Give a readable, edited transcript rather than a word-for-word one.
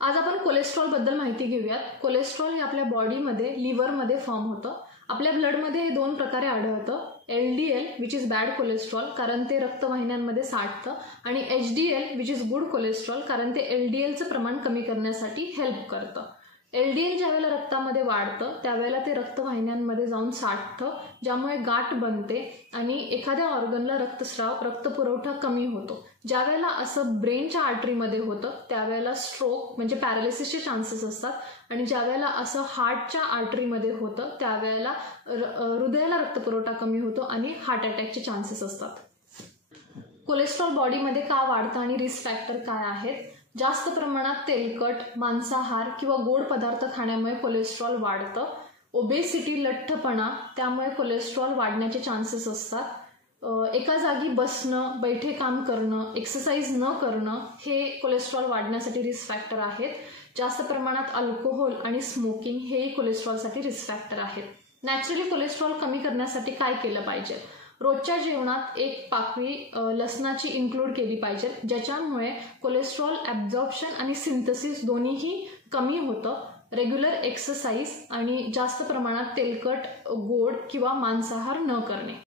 आज आपण कोलेस्ट्रॉल बद्दल माहिती घेऊयात। कोलेस्ट्रॉल हे आपल्या बॉडीमध्ये लिव्हरमध्ये फॉर्म होतं। आपल्या ब्लडमध्ये हे दोन प्रकारे आढळतं। LDL which is bad cholesterol कारण ते रक्तवाहिन्यांमध्ये साठतं, आणि HDL which is good cholesterol कारण ते LDLचं प्रमाण कमी करण्यासाठी हेल्प करतं। LDL ज्या वेळेला रक्तामध्ये वाढतं त्यावेळेला ते रक्तवाहिन्यांमध्ये जाऊन साठतं, ज्यामुळे गाठ बनते आणि एखाद्या ऑर्गनला रक्तपुरवठा कमी होतो। ज्या वेळेला असं ब्रेनच्या आर्टरीमध्ये होतं त्यावेळेला स्ट्रोक म्हणजे पॅरालिसिसचे चान्सेस असतात, आणि ज्या वेळेला असं हार्टच्या आर्टरीमध्ये होतं त्यावेळेला हृदयाला रक्तपुरवठा कमी होतो आणि हार्ट अटॅकचे चान्सेस असतात। कोलेस्ट्रॉल बॉडीमध्ये का वाढतं आणि रिस्क फॅक्टर काय आहेत? जास्त प्रमाणात तेलकट, मांसाहार किंवा गोड पदार्थ खाण्यामुळे कोलेस्ट्रॉल वाढतं। ओबेसिटी, लठ्ठपणा, त्यामुळे कोलेस्ट्रॉल वाढण्याचे चान्सेस असतात। एका जागी बसणं, बैठे काम करणं, एक्सरसाइज न करणं हे कोलेस्ट्रॉल वाढण्यासाठी रिस्क फॅक्टर आहेत। जास्त प्रमाणात अल्कोहोल आणि स्मोकिंग हेही कोलेस्ट्रॉलसाठी रिस्क फॅक्टर आहेत। नॅचरली कोलेस्ट्रॉल कमी करण्यासाठी काय केलं पाहिजे? रोजच्या जेवणात एक पाकळी लसणाची इन्क्लूड केली पाहिजे, ज्याच्यामुळे कोलेस्ट्रॉल ॲब्झॉर्प्शन आणि सिंथेसिस दोन्हीही कमी होतं। रेग्युलर एक्सरसाइज आणि जास्त प्रमाणात तेलकट, गोड किंवा मांसाहार न करणे।